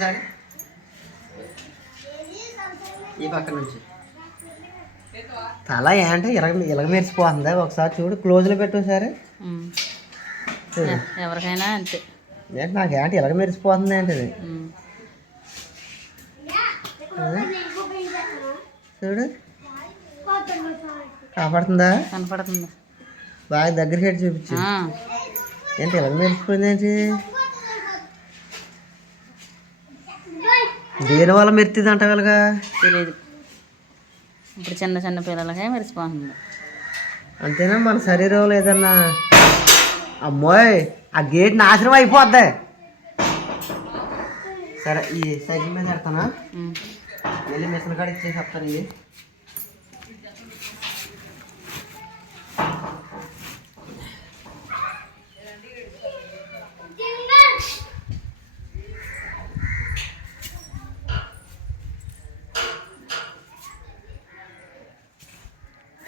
Sir. ఈ పక్క నుంచి. తల ఏంటంటే ఇలాగ ఇలాగ మెరిసిపోతుందా? ఒకసారి చూడు. క్లోజ్లో పెట్టు సరే ఉమ్. ఎ- ఎవరికైనా అంతే. ఏంటి నాకు ఏంటి? ఇలాగ మెరిసిపోతుంది ఏంటిది. చూడు. కాపాడుతుందా. కనపడుతుంది. బాగా దగ్గరికి చూపించు. ఏంటి ఇలాగ మెరిసిపోయింది ఏంటి? దేని వల్ల మెరిచింది అంటగలగా? తెలీదు. ఇప్పుడు చిన్న చిన్న పిల్లలకే మెరిసిపోతుంది. అంతేనా? మన శరీరంలో ఏదన్నా అమ్మోయ్ ఆ గేట్ నాశనం అయిపోద్ది. సరే ఈ సైకిల్ మీద పెడతానా. వెళ్ళి మిషన్ కాడ ఇచ్చేసి వస్తాను ఇవి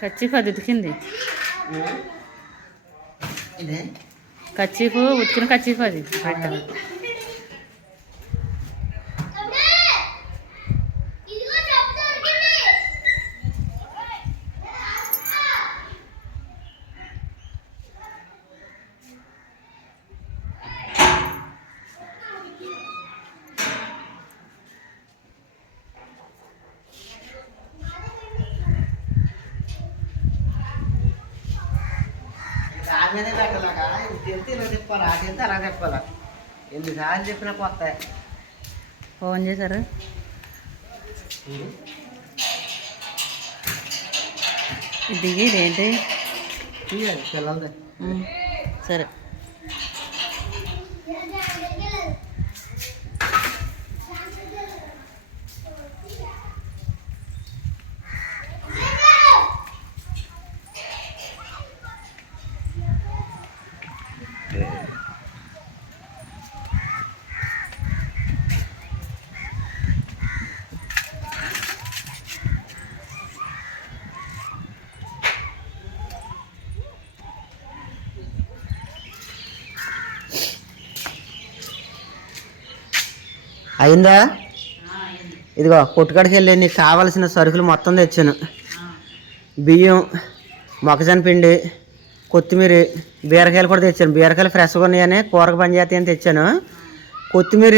కచ్చీఫ్ అది ఉతికింది. కచ్చీఫ్ ఉతికిన కచ్చీఫ్ అది. మీదే పెట్టాలక ఇది తెలితే ఇలా చెప్పాలి ఆ తెలితే అలా చెప్పాలా ఎన్నిసార్లు చెప్పినా కొత్త ఫోన్ చేశారు? ఇది తీయాలి పిల్లలది. సరే. అయిందా? ఇదిగో కొట్టుకాడికి వెళ్ళి నీకు కావాల్సిన సరుకులు మొత్తం తెచ్చాను. బియ్యం మొక్కజొన్న పిండి కొత్తిమీర బీరకాయలు కూడా తెచ్చాను. బీరకాయలు ఫ్రెష్గా ఉన్నాయని కూరకు పనిచేస్తాయి అని తెచ్చాను. కొత్తిమీర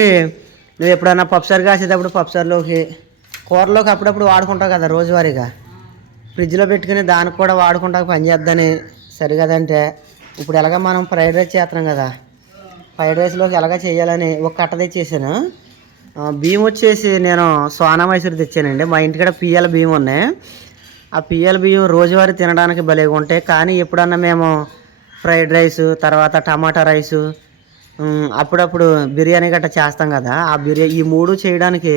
నువ్వు ఎప్పుడన్నా పప్పుసారి కాసేటప్పుడు పప్పుసారిలోకి కూరలోకి అప్పుడప్పుడు వాడుకుంటావు కదా రోజువారీగా. ఫ్రిడ్జ్లో పెట్టుకుని దానికి కూడా వాడుకుంటా పనిచేద్దని సరిగదంటే ఇప్పుడు ఎలాగ మనం ఫ్రైడ్ రైస్ చేస్తున్నాం కదా. ఫ్రైడ్ రైస్లోకి ఎలాగ చేయాలని ఒక కట్ట తెచ్చేసాను. బియ్యం వచ్చేసి నేను సోనా మైసూర్ తెచ్చానండి. మా ఇంటికాడ పిఎల్ బియ్యం ఉన్నాయి. ఆ పిఎల్ బియ్యం రోజువారీ తినడానికి భలేగా ఉంటాయి. కానీ ఎప్పుడన్నా మేము ఫ్రైడ్ రైస్ తర్వాత టమాటా రైసు అప్పుడప్పుడు బిర్యానీ గట్రా చేస్తాం కదా. ఆ బిర్యానీ ఈ మూడు చేయడానికి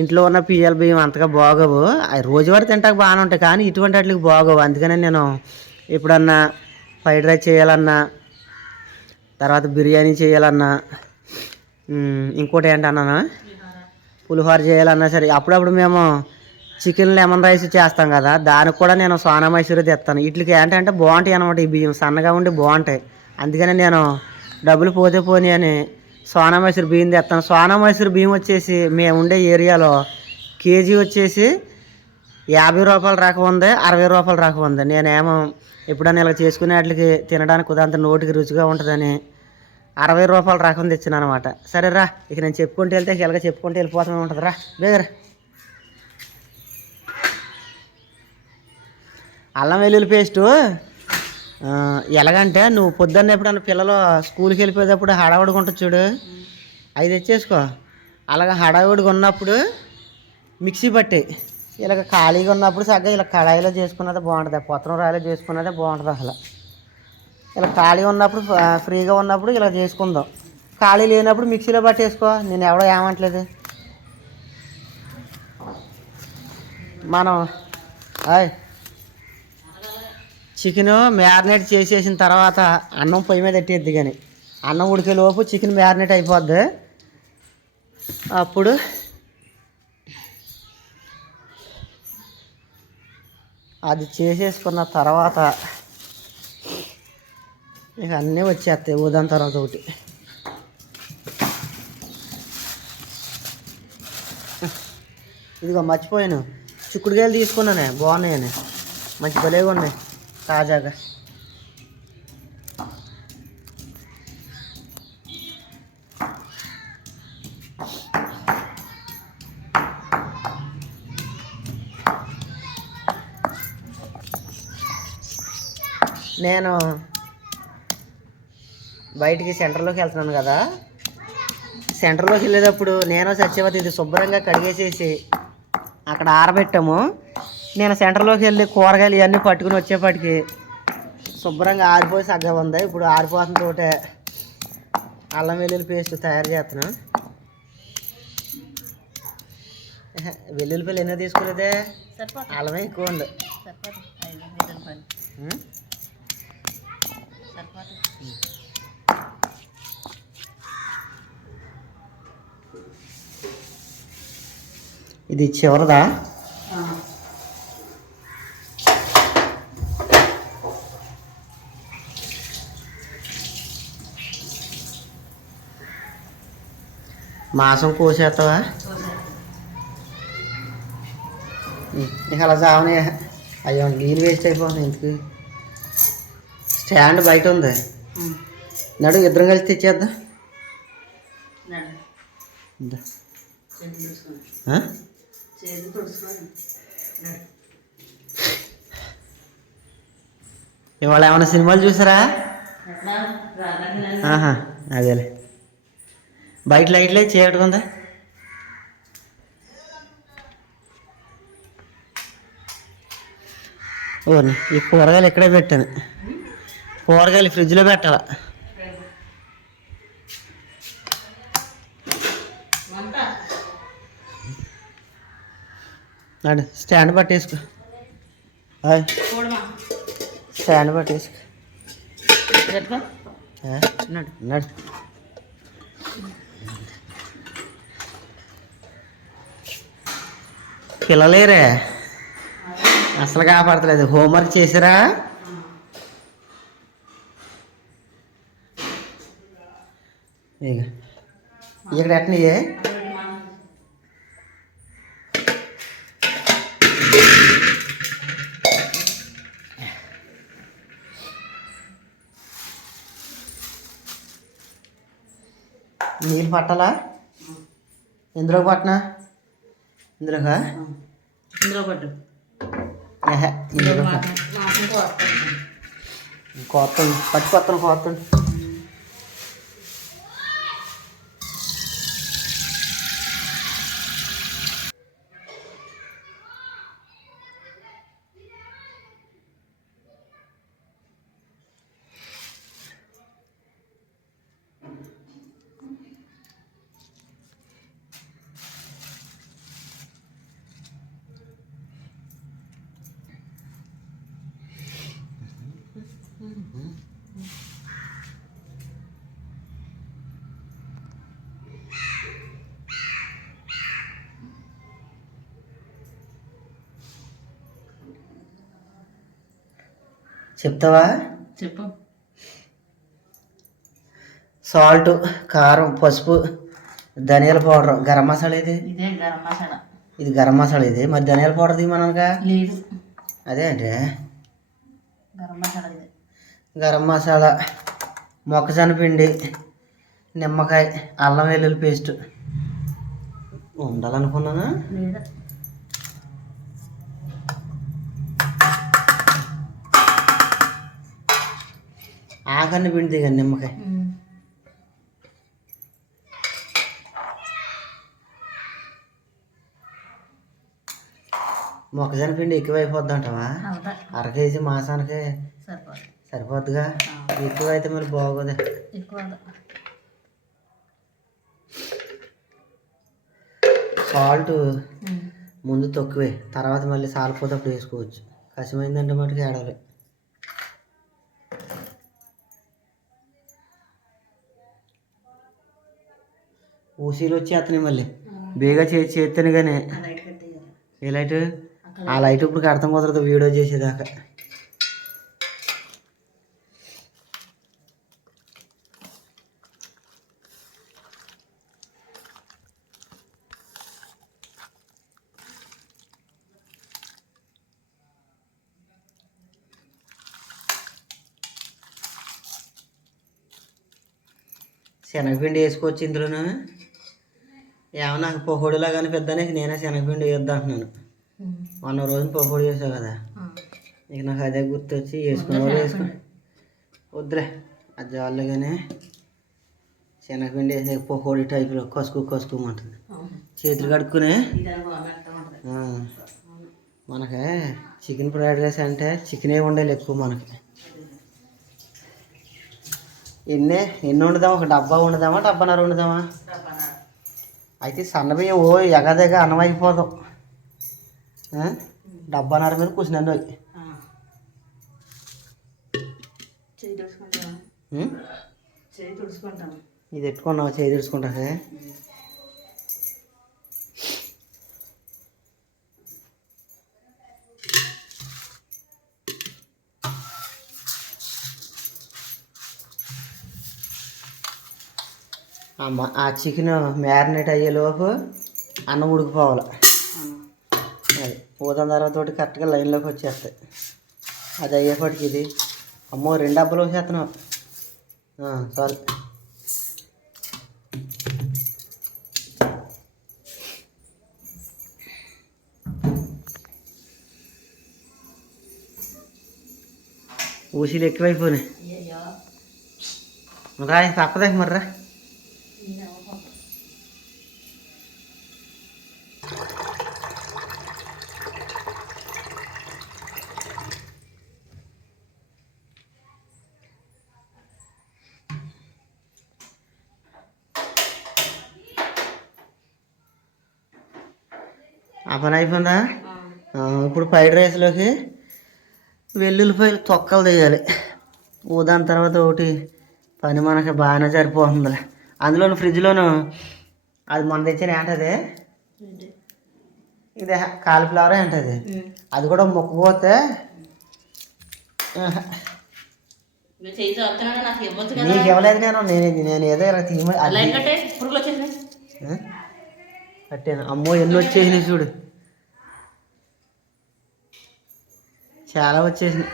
ఇంట్లో ఉన్న పిఎల్ బియ్యం అంతగా బాగోవు. అవి రోజువారీ తింటాక బాగానే ఉంటాయి. కానీ ఇటువంటి వాటికి బాగోవు. అందుకనే నేను ఎప్పుడన్నా ఫ్రైడ్ రైస్ చేయాలన్నా తర్వాత బిర్యానీ చేయాలన్నా ఇంకోటి ఏంటన్నా? పులిహోర చేయాలన్నా సరే అప్పుడప్పుడు మేము చికెన్ లెమన్ రైస్ చేస్తాం కదా దానికి కూడా నేను సోనా మైసూర్ తెస్తాను. వీటికి ఏంటంటే బాగుంటాయి అనమాట ఈ బియ్యం సన్నగా ఉండి బాగుంటాయి. అందుకని నేను డబ్బులు పోతే పోనీ అని సోనా మైసూరు బియ్యం తెస్తాను. సోనా మైసూరు బియ్యం వచ్చేసి మేము ఉండే ఏరియాలో కేజీ వచ్చేసి యాభై రూపాయల రకం ఉంది అరవై రూపాయల రకం ఉంది. నేనేమో ఎప్పుడన్నా ఇలా చేసుకునే వాటికి తినడానికి కుదంత నోటికి రుచిగా ఉంటుందని అరవై రూపాయలు రకం తెచ్చాను అనమాట సరే రా ఇక నేను చెప్పుకుంటూ వెళ్తే ఇలాగ చెప్పుకుంటూ వెళ్ళిపోతామే ఉంటుంది రా బేదరా. అల్లం వెల్లుల్లి పేస్టు ఎలాగంటే నువ్వు పొద్దున్న ఎప్పుడన్నా పిల్లలు స్కూల్కి వెళ్ళిపోయేటప్పుడు హడావుడిగా ఉంటుంది చూడు. అవి తెచ్చేసుకో. అలాగ హడావుడిగా ఉన్నప్పుడు మిక్సీ పట్టి ఇలాగ ఖాళీగా ఉన్నప్పుడు సగ్గా ఇలా కడాయిలో చేసుకున్నదే బాగుంటుంది. పొత్తం రాయిలో చేసుకున్నదే బాగుంటుంది అసలు. ఇలా ఖాళీ ఉన్నప్పుడు ఫ్రీగా ఉన్నప్పుడు ఇలా చేసుకుందాం. ఖాళీ లేనప్పుడు మిక్సీలో పట్టేసుకో. నేను ఎవడో ఏమంటలేదు. మనం హాయ్ చికెన్ మ్యారినేట్ చేసేసిన తర్వాత అన్నం పొయ్యి మీద పెట్టేద్ది కానీ అన్నం ఉడికే లోపు చికెన్ మ్యారినేట్ అయిపోద్ది. అప్పుడు అది చేసేసుకున్న తర్వాత ఇక అన్నీ వచ్చేస్తాయి ఉదాహరణ తర్వాత ఒకటి. ఇదిగో మర్చిపోయాను. చిక్కుడుకాయలు తీసుకున్నానే బాగున్నాయని. మంచి భలేగా ఉన్నాయి తాజాగా. నేను బయటికి సెంటర్లోకి వెళ్తున్నాను కదా. సెంటర్లోకి వెళ్ళేటప్పుడు నేను సత్యవతి ఇది శుభ్రంగా కడిగేసేసి అక్కడ ఆరబెట్టాము. నేను సెంటర్లోకి వెళ్ళి కూరగాయలు ఇవన్నీ పట్టుకుని వచ్చేప్పటికి శుభ్రంగా ఆరిపోయి సగ్గా ఉంది. ఇప్పుడు ఆరిపోతున్న తోటే అల్లం వెల్లుల్లి పేస్ట్ తయారు చేస్తున్నాను ఎహె, వెల్లుల్లిపాయలు ఎన్నో తీసుకోలేదే అల్లమే ఎక్కువ ఉంది సరిపోతుంది ఐదు వెల్లుల్లిపాయలు ఉం? సరిపోతుంది ఇది చివరిదా? మాసం కోసేస్తావా. ఇక అలా చావని అయ్యో నీళ్ళు వేస్ట్ అయిపోతుంది ఇంటికి. స్టాండ్ బయట ఉంది. నడు ఇద్దరం కలిసి తెచ్చేద్దాం. ఇవాళ ఏమైనా సినిమాలు చూసారా? అదేలే. బయట లైట్లే చేయట్టుకుందా? ఓని ఈ కూరగాయలు ఇక్కడే పెట్టాను. కూరగాయలు ఫ్రిడ్జ్లో పెట్టాల? స్టాండ్ పట్టేసుకో. స్టాండ్ పట్టేసుకో. నడు. నడు. పిల్లలేరే? అసలు కాపాడతలేదు. హోంవర్క్ చేసిరా? ఇక ఇక్కడ ఎట్నయ్యే నీళ్ళు పట్టాలా? ఇందులో పట్టనా? ఇందులోకా? ఇందులో పట్టు. ఇందులో మాసం మాసం కోస్తాను చెప్తావా? చెప్పు. సాల్ట్ కారం పసుపు ధనియాల పౌడర్. గరం మసాలా ఇది? ఇదే గరం మసాలా. ఇది గరం మసాలా ఇది. మరి ధనియాల పౌడర్ తీయమనగా లేదు. అదే అంటే గరం మసాలా ఇదే. గరం మసాలా మొక్కజొన్న పిండి నిమ్మకాయ అల్లం వెల్లుల్లి పేస్ట్. ఉండాలనుకున్నానా? లేదా. ఆఖరిని పిండి దిగండి నిమ్మకాయ. మొక్కజొన్న పిండి ఎక్కువైపోద్ది అంటావా అవుతా అర కేజీ మాసానికి సరిపోద్దిగా? ఎక్కువ అయితే మరి బాగోదు. ఎక్కువ సాల్ట్ ముందు తక్కువే. తర్వాత మళ్ళీ సాలిపోతే అప్పుడు వేసుకోవచ్చు. కసిమైందంటే మటుకు ఏడాలి ఓసీలు వచ్చేస్తున్నాయి మళ్ళీ. బేగా చే చేస్తాను కానీ ఏ లైట్? ఆ లైట్. ఇప్పుడు అర్థం కుదరదు వీడియో చేసేదాకా. శనగపిండి వేసుకోవచ్చు ఇందులోనే? ఏమో నాకు పొహోడిలా కనిపిద్దా నీకు నేనే శనగపిండి వేద్దా అంటున్నాను. మొన్న రోజు పొహోడి చేసావు కదా. ఇక నాకు అదే గుర్తొచ్చి వేసుకుని వేసుకుని వద్దులే అది జాలుగానే శనగపిండి వేసి పొహోడి టైప్లో కసుకు కసుకుమంటుంది చేతులు కడుక్కునే? ఆ, మనకి చికెన్ ఫ్రైడ్ రైస్ అంటే చికెనే ఉండాలి ఎక్కువ మనకి. ఎన్ని ఎన్ని వండుదామా ఒక డబ్బా వండుదామా డబ్బాన్నర వండుదామా? అయితే సన్న బియ్యం ఓ ఎగదెగ అన్నం అయిపోదాం ఆ? డబ్బాన్నర మీద కూర్చున్నాను అవి ఇది ఎట్టుకున్నావు? చేయి ఆ చికెన్ మ్యారినేట్ అయ్యేలోపు అన్నం ఉడికిపోవాలి. అది పోదాం తర్వాత తోటి కరెక్ట్గా లైన్లోకి వచ్చేస్తాయి. అది అయ్యేపటికి ఇది. అమ్మో రెండు డబ్బులు వచ్చేస్తున్నావు సారీ. ఊసీలు ఎక్కువైపోయినాయి. రా తప్పదే మర్రా? ఆ పని అయిపోయిందా ఇప్పుడు ఫ్రైడ్ రైస్లోకి వెల్లుల్లిపాయలు తొక్కలు తీయాలి. దాని తర్వాత ఒకటి పని మనకి బాగానే సరిపోతుందిలే అందులోను ఫ్రిడ్జ్లోను అది మన తెచ్చిన ఏంటది ఇదే కాలిఫ్లవర్ ఏంటది అది? కూడా మొక్కుపోతే నాకు ఇవ్వలేదు నేను నేను ఏదో ఇలా తీయమ అది అమ్మో ఎన్ని వచ్చేసినాయి చూడు. చాలా వచ్చేసినాయి.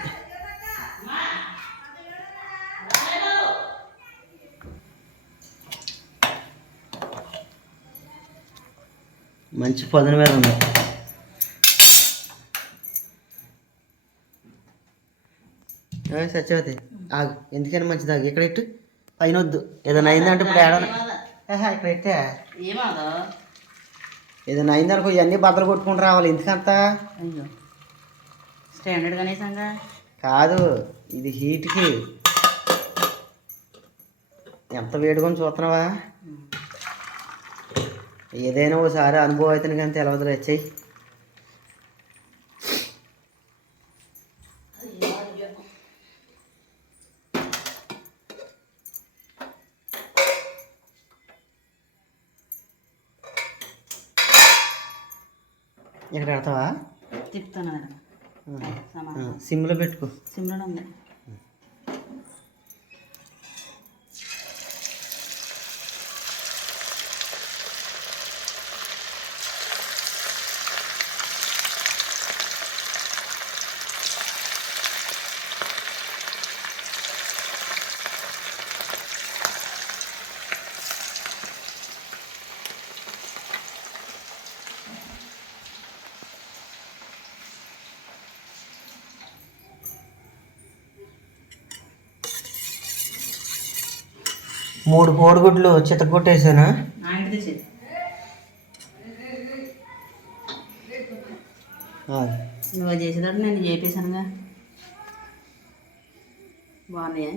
మంచి పొదన మీద ఉంది. ఏ సత్యవతి ఆగు. ఎందుకని మంచిది ఆగు. ఇక్కడ ఇట్టు. పైన వద్దు. ఏదైనా అయిందంటే ఇప్పుడు ఏడాది ఇక్కడ ఇట్టే. ఏమాదో ఏదైనా అయిందనుకో ఇవన్నీ బద్దలు కొట్టుకుంటూ రావాలి. ఎందుకంత? అయ్యో. స్టాండర్డ్ కనీసంగా కాదు ఇది హీట్కి. ఎంత వేడుకొని చూస్తున్నావా? ఏదైనా ఒకసారి అనుభవం అయితే కానీ తెలవదులే వచ్చాయి ఇక్కడ పెడతావా? తిప్పుతాను సిమ్లో పెట్టుకో. సిమ్లో ఉంది. మూడు కోడిగుడ్లు తెచ్చి నువ్వు చేసేటట్టు నేను చేపేశానుగా. బాగున్నాయా?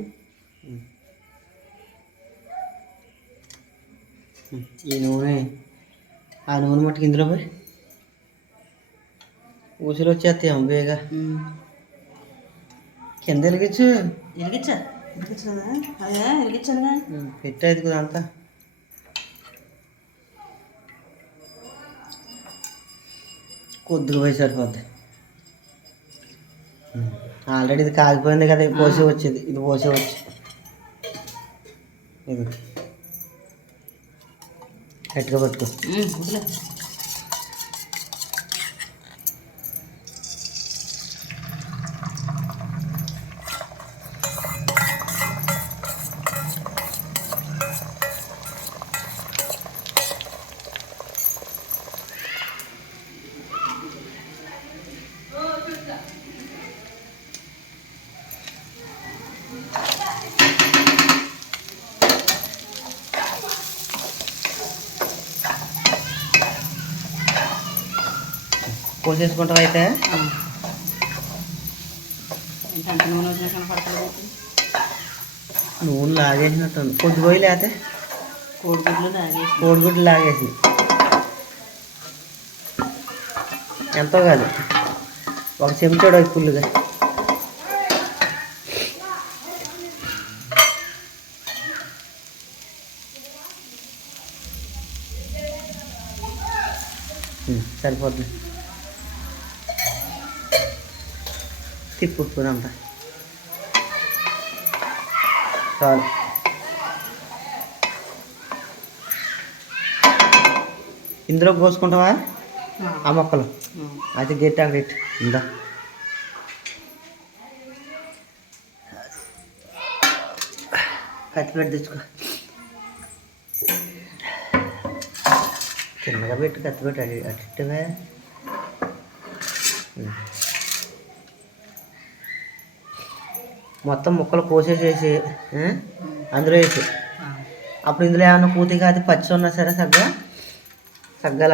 ఈ నూనె ఆ నూనె మట్టుకు ఇందులో పోయి. ఊసులు వచ్చేస్తాయి బేగా. కింద వెలిగించు. ఎలిగించా ఎలిగించదా అదే పెట్టేది కదా అంతా. కొద్దిగా పోయి సరిపోద్ది. ఆల్రెడీ ఇది కాగిపోయింది కదా పోసే వచ్చేది ఇది పోసే వచ్చి. ఇది. గట్టిగా పట్టుకో. వదిలే అయితే? నూనె లాగేసినట్టు కొద్ది పోయి లేకపోతే కోడిగుడ్లు లాగేసి. కోడిగుడ్లు లాగేసి ఎంతో కాదు. ఒక చెంచాడు అవి ఫుల్గా సరిపోతుంది. తిప్పు పూరంతా చాలు. ఇందులో పోసుకుంటావా? ఆ. మొక్కలు. అది గట్టి అక్కడ ఇట్టు ఇందా. కత్తి పెట్టి తెచ్చుకో. చిన్నగా పెట్టి కత్తి పెట్టి అటు మొత్తం ముక్కలు కోసేసేసి? అందులో వేసి. అప్పుడు ఇందులో ఏమన్నా పూతి కాదు పచ్చి ఉన్నా సరే సగ్గా సగ్గా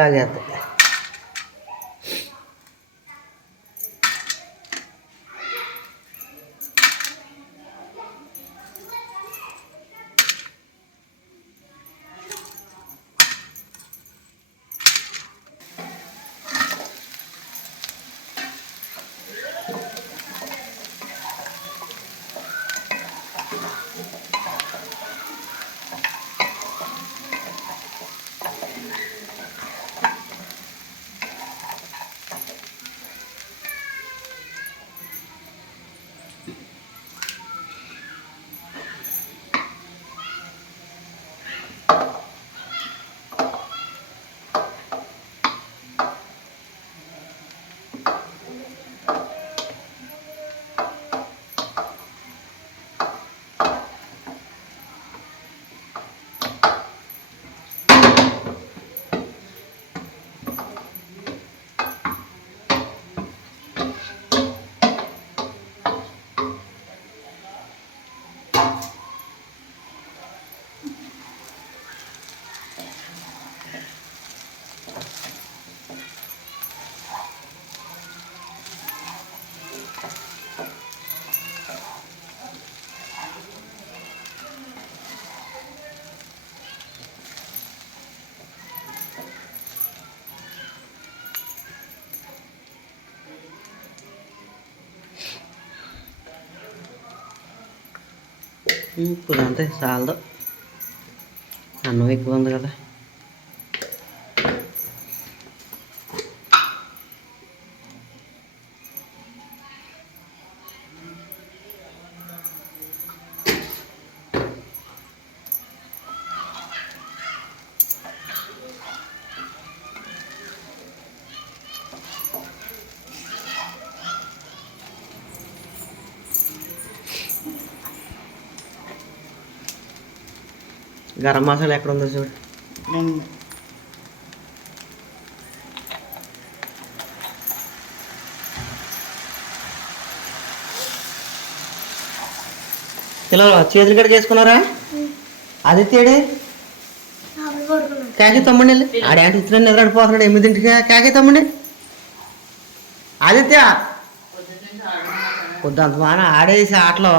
ఇప్పుడు అంతే చాలదు అన్నం ఎక్కువ ఉంది కదా. గరం మసాలా ఎక్కడ ఉందో చూడు. ఇలా చేతులు కడిగి వేసుకున్నారా? అది తేడే కాకి తమ్ముడి ఆడే అంటే ఉత్తరం నిద్ర అడిపోతున్నాడు ఎనిమిదింటికి కాకి తమ్ముడి ఆదిత్య! పొద్దుంత మాన ఆడేసి ఆటలో.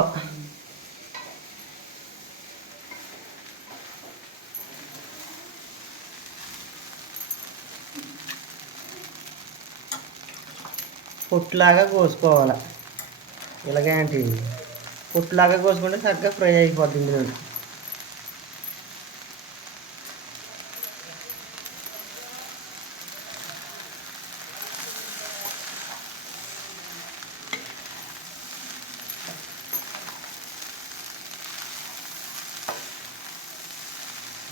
పొట్టులాగా కోసుకోవాలి. ఇలాగే అంటే పొట్టులాగా కోసుకుంటే చక్కగా ఫ్రై అయిపోద్ది ఇందులో.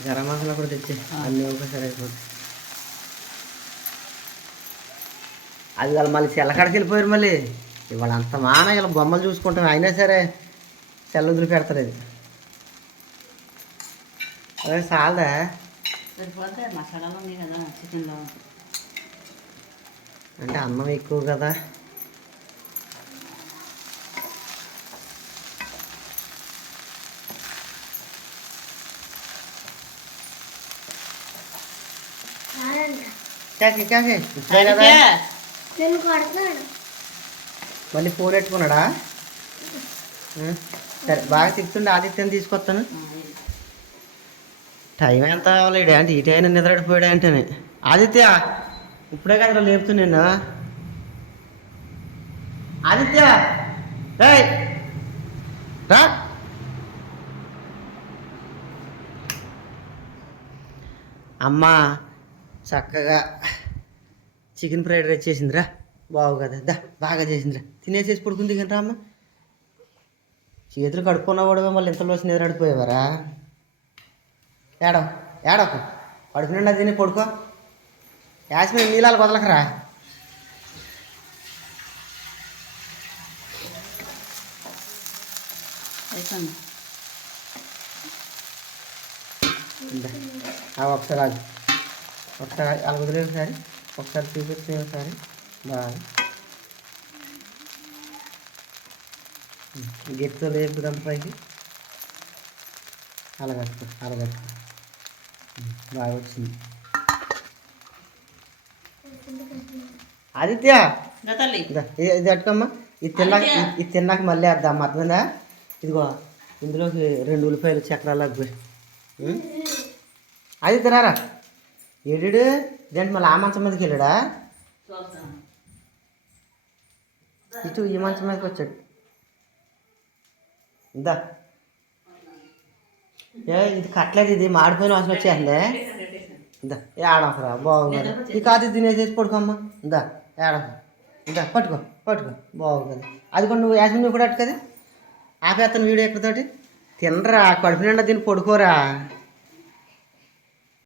గరం మసాలా కూడా తెచ్చి అన్నీ ఒకసారి అయిపోతుంది అది వాళ్ళు మళ్ళీ చెల్లకాడికి వెళ్ళిపోయారు మళ్ళీ. ఇవాళ అంత మాన ఇలా బొమ్మలు చూసుకుంటాం అయినా సరే చెల్ల వదిలి పెడతారు ఇది అదే చాలదా అంటే అన్నం ఎక్కువ కదా. ఇప్పుడే కదా నేను కొడతాను. మళ్ళీ ఫోన్ పెట్టుకున్నాడా? సరే బాగా తిప్పుతుండే ఆదిత్యం తీసుకొస్తాను. టైం ఎంత అవ్వలేడు అంటే ఈ టైం నిద్రపోయాడు అంటేనే. ఆదిత్య ఇప్పుడే కదా లేపుతు నేను ఆదిత్య ఏయ్ రా. అమ్మ చక్కగా చికెన్ ఫ్రైడ్ రైస్ చేసిందిరా. బావు కదా. దా బాగా చేసిందిరా. తినేసేసి పడుకుంది కదా అమ్మ చేతులు కడుక్కున్నవాడు మళ్ళీ ఇంతలో నిద్ర పడిపోయేవారా ఏడవ ఏడవకు. పడుకునండి తిని పడుకో. యాస్మిన్ నీళ్ళు వదలకరా. అయిపోయింది. ఇందా. ఒకసారి ఒకసారి ఆగు. అలా ఒకసారి ఒకసారి చూపిస్తే ఒకసారి. బాగా గెత్తో లేపుదాం పైకి. అలా కట్టుకో అలా కట్టుకో ఉమ్, బాగా వచ్చింది. ఆదిత్య! ఇదా, ఇది ఇది తిన్నాక ఇది- తిన్నాక మళ్ళీ వేద్దాం అర్థమైందా? ఇదిగో ఇందులోకి రెండు ఉల్లిపాయలు చక్రాలు పోయి అది తినారా ఏడు ఇదేంటి మళ్ళీ ఆ మంచం మీదకి వెళ్ళాడా? ఇటు ఈ మంచం మీదకి వచ్చాడు. ఇందా. ఏ ఇది కట్టలేదు ఇది మాడిపోయిన వాసన వచ్చేయండి ఇందా ఏడవకరా బాగుంది. ఈ కాదు తినేసేసి పడుకోమ్మా. ఇందా ఏడవ ఇందా పట్టుకో పట్టుకో బాగుంది. అది కూడా నువ్వు యాసమి నువ్వు కూడా అట్టుకది ఆపేస్తాను వీడియో ఎక్కడతోటి. తినరా కడుపు నిండా తిని పడుకోరా.